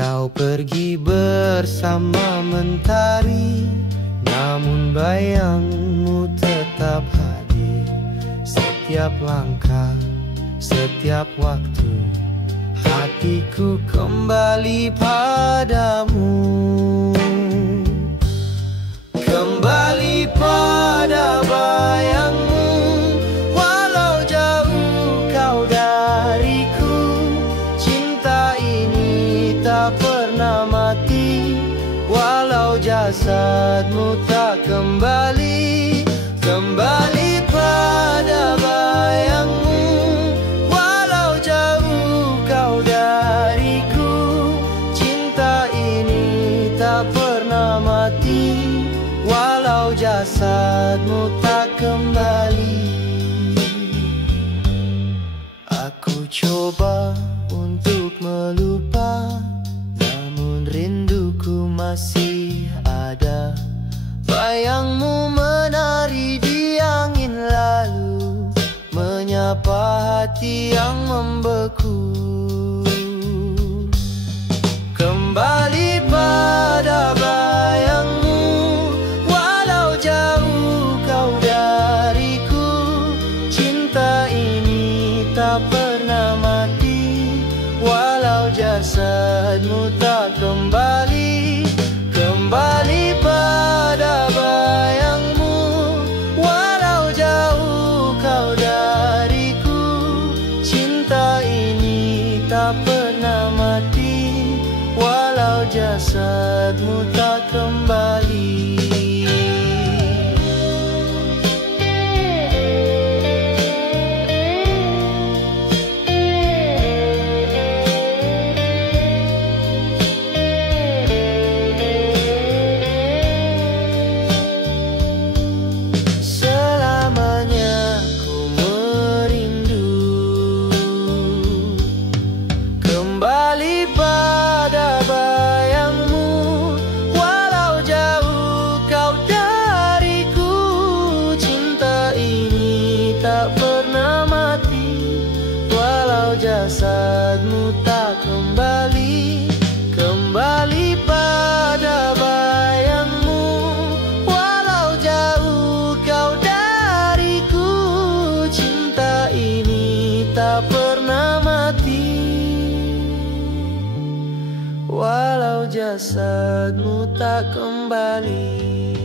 Kau pergi bersama mentari, namun bayangmu tetap hadir. Setiap langkah, setiap waktu, hatiku kembali padamu. Kembali pada bayangmu, walau jauh kau dariku. Cinta ini tak pernah mati, walau jasadmu tak kembali. Kembali pada bayangmu, walau jauh kau dariku. Cinta ini tak pernah mati, walau jasadmu tak kembali. Aku coba untuk melupa, namun rinduku masih ada. Bayangmu menari di angin lalu, menyapa hati yang membeku. Kembali pada bayangmu, walau jauh kau dariku. Cinta ini tak pernah mati, walau jasadmu tak kembali. Kembali pada bayangmu, walau jauh kau dariku. Cinta ini tak pernah mati, walau jasadmu tak kembali. Selamanya ku merindu, kembali pada bayangmu, walau jauh kau dariku. Cinta ini tak pernah mati, walau jasadmu tak kembali. Kembali pada bayangmu, walau jauh kau dariku. Cinta ini tak pernah mati, walau jasadmu tak kembali.